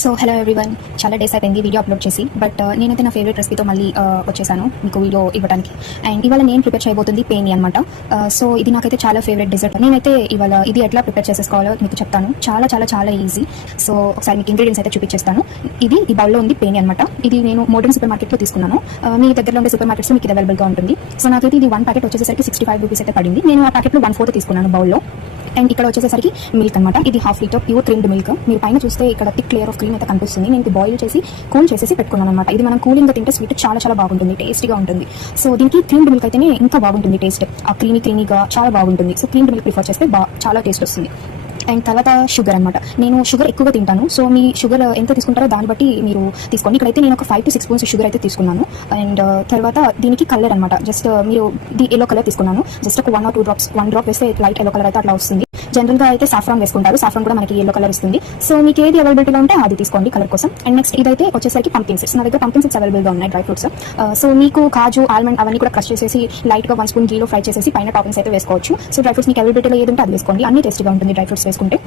So hello everyone, చాలా days అయిపోయింది video upload చేసి. బట్ నేనైతే నా ఫేవరెట్ రెసిపీతో మళ్ళీ వచ్చేసాను మీకు వీడియో ఇవ్వడానికి. అండ్ ఇవాళ నేను ప్రిపేర్ చేయబోతుంది పేని అనమాట. సో ఇది నాకైతే చాలా ఫేవరెట్ డెజర్ట్. నేనైతే ఇవాళ ఇది ఎట్లా ప్రిపేర్ చేసేసుకోవాలో మీకు చెప్తాను. చాలా చాలా చాలా ఈజీ. సో ఒకసారి మీకు ఇంగ్రీడియంట్స్ అయితే చూపించేస్తాను. ఈ బౌల్లో ఉంది పేని అనమాట. ఇది నేను మోడర్న్ సూపర్ మార్కెట్లో తీసుకున్నాను. మీ దగ్గరలో ఉండే సూపర్ మార్కెట్స్ మీకు అవైలబుల్గా ఉంటుంది. సో నాకైతే ఇది 1 ప్యాకెట్ వచ్చేసరికి 65 రూపీస్ అయితే పడింది. నేను ఆ ప్యాకెట్లో 1/4 తీసుకున్నాను బౌల్లో. అండ్ ఇక్కడ వచ్చేసరికి మిల్క్ అనమాట. ఇది 1/2 లీటర్ ప్యూర్ క్రీమ్డ్ మిల్క్. మీరు పైన చూస్తే ఇక్కడ థిక్ లేయర్ ఆఫ్ క్రీమ్ అయితే కనిపిస్తుంది. నేను ఇది బాయిల్ చేసి కూల్ చేసేసి పెట్టుకున్నాను అనమాట. ఇది మనం కూలింగ్గా తింటే స్వీట్ చాలా చాలా బాగుంటుంది, టేస్టీగా ఉంటుంది. సో దీనికి క్రీమ్డ్ మిల్క్ అయితేనే ఇంకా బాగుంటుంది టేస్ట్. ఆ క్రీమీగా చాలా బాగుంటుంది. సో క్రీమ్డ్ మిల్క్ ప్రిఫర్ చేస్తే చాలా టేస్ట్ వస్తుంది. అండ్ తర్వాత షుగర్ అనమాట. నేను షుగర్ ఎక్కువగా తింటాను. సో మీ షుగర్ ఎంత తీసుకుంటారో దాన్ని బట్టి మీరు తీసుకోండి. ఇక్కడైతే నేను ఒక 5 to 6 స్పూన్స్ షుగర్ అయితే తీసుకున్నాను. అండ్ తర్వాత దీనికి కలర్ అనమాట. జస్ట్ మీరు ఎల్లో కలర్ తీసుకున్నాను. జస్ట్ ఒక 1 or 2 డ్రాప్స్, 1 డ్రాప్ వేస్తే లైట్ ఎల్లో కలర్ అయితే అట్లా వస్తుంది. జనరల్గా అయితే సాఫ్రాన్ వేసుకుంటారు. సాఫ్రాన్ కూడా మనకి ఎల్లో కలర్ ఇస్తుంది. సో మీకు ఏది అవైలబిలిటీలో ఉంటే అది తీసుకోండి కలర్ కోసం. అండ్ నెక్స్ట్ ఇదైతే వచ్చేసరికి పంపిన్ సీడ్స్. నా దగ్గర పంపిన్ సీడ్స్ అవైలబుల్గా ఉన్నాయి, డ్రై ఫ్రూట్స్. సో మీకు కాజు, ఆల్మండ్ అవన్నీ కూడా క్రష్ చేసేసి లైట్గా 1 స్పూన్ గీలో ఫ్రై చేసేసి పైన టాపింగ్స్ అయితే వేసుకోవచ్చు. సో డ్రై ఫ్రూట్స్ మీకు అవైలబిలిటీలో ఏది ఉంటే అది వేసుకోండి. అన్ని టేస్టీగా ఉంటుంది డ్రై ఫ్రూట్స్ వేసుకుంటే.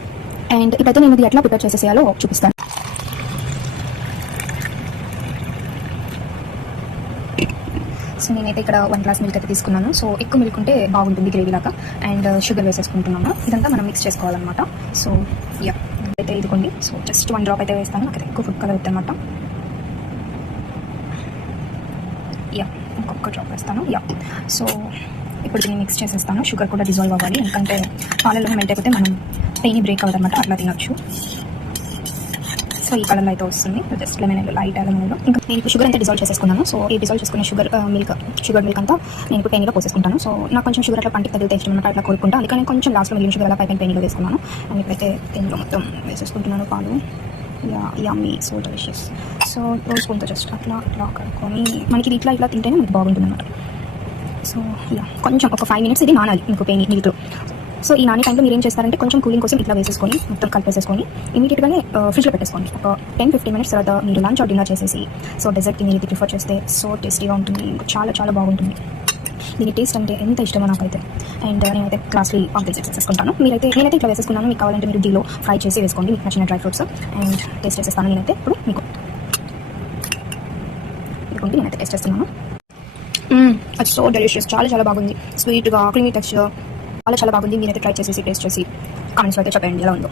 అండ్ ఇదైతే నేను ఇది ఎట్లా ప్రిపేర్ చేసేయాలో చూపిస్తాను. సో నేనైతే ఇక్కడ 1 గ్లాస్ మిల్క్ అయితే తీసుకున్నాను. సో ఎక్కువ మిల్క్ ఉంటే బాగుంటుంది గ్రేవీ లాగా. అండ్ షుగర్ వేసేసుకుంటున్నాను. ఇదంతా మనం మిక్స్ చేసుకోవాలన్నమాట. సో అయితే ఇదిగోండి. సో జస్ట్ 1 డ్రాప్ అయితే వేస్తాను. నాకు ఎక్కువ ఫుడ్ కలర్ అవుతుంది అనమాట. ఇంకొక డ్రాప్ వేస్తాను. సో ఇప్పుడు దీన్ని మిక్స్ చేసేస్తాను. షుగర్ కూడా డిజాల్వ్ అవ్వాలి, ఎందుకంటే పాలలో మెల్ట్ అయిపోతే మనం పేని బ్రేక్ అవ్వదు అనమాట. అట్లా తినొచ్చు. సో ఈ కలర్లో అయితే వస్తుంది. జస్ట్ లెమన్ లైట్ లెమన్లో ఇంకా నేను షుగర్ అంతా డిజాల్వ్ చేసేసుకున్నాను. సో ఈ డిజాల్వ్ చేసుకునే షుగర్ మిల్క్ అంతా నేను ఇప్పుడు పేనీలో పోసేసుకుంటాను. సో నాకు కొంచెం షుగర్ అట్లా పంటికి తగిలితే ఇష్టం అట్లా కోరుకుంటాను. అందుకని కొంచెం లాస్ట్లో మిగిలిన షుగర్ అలా పైన పేనీలో వేసుకున్నాను. అండ్ ఇప్పుడైతే పేనీలో మొత్తం వేసేసుకుంటున్నాను పాలు. యమ్మీ, సో డెలిషియస్. సో స్పూన్తో జస్ట్ అట్లా కడుక్కొని మనకి ఇట్లా తింటేనే మనకి బాగుంటుంది అనమాట. సో కొంచెం ఒక 5 minutes ఇది నానాలి మీకు పేని మిల్క్లో. సో ఈ నాని టైంలో మీరు ఏం చేస్తారంటే కొంచెం కూలింగ్ కోసం ఇట్లా వేసేసుకొని మొత్తం కలిపేసేసుకొని ఇమీడియట్గానే ఫ్రిడ్జ్లో పెట్టేసుకోండి. ఒక 10-15 minutes తర్వాత మీరు లంచ్ డిన్నర్ చేసేసి సో డెజర్ట్కి మీరు ఇది ప్రిఫర్ చేస్తే సో టేస్టీగా ఉంటుంది. చాలా చాలా బాగుంటుంది. దీని టేస్ట్ అంటే ఎంత ఇష్టమో నాకైతే. అండ్ నేనైతే క్లాస్లీ పంపిన్ సీడ్స్ వేసేసుకుంటాను. నేనైతే ఇట్లా వేసేసుకున్నాను. మీకు కావాలంటే మీరు గీలో ఫ్రై చేసి వేసుకోండి, మీకు నచ్చిన డ్రై ఫ్రూట్స్. అండ్ టేస్ట్ చేసేస్తాను నేనైతే ఇప్పుడు మీకు. నేనైతే టేస్ట్ చేస్తున్నాను. అది సో డెలిషియస్, చాలా చాలా బాగుంది. స్వీట్గా క్రీమీ టెక్స్చర్ చాలా చాలా బాగుంది. మీరైతే ట్రై చేసేసి టేస్ట్ చేసి కామెంట్స్లో అయితే చెప్పండి ఎలా ఉందో.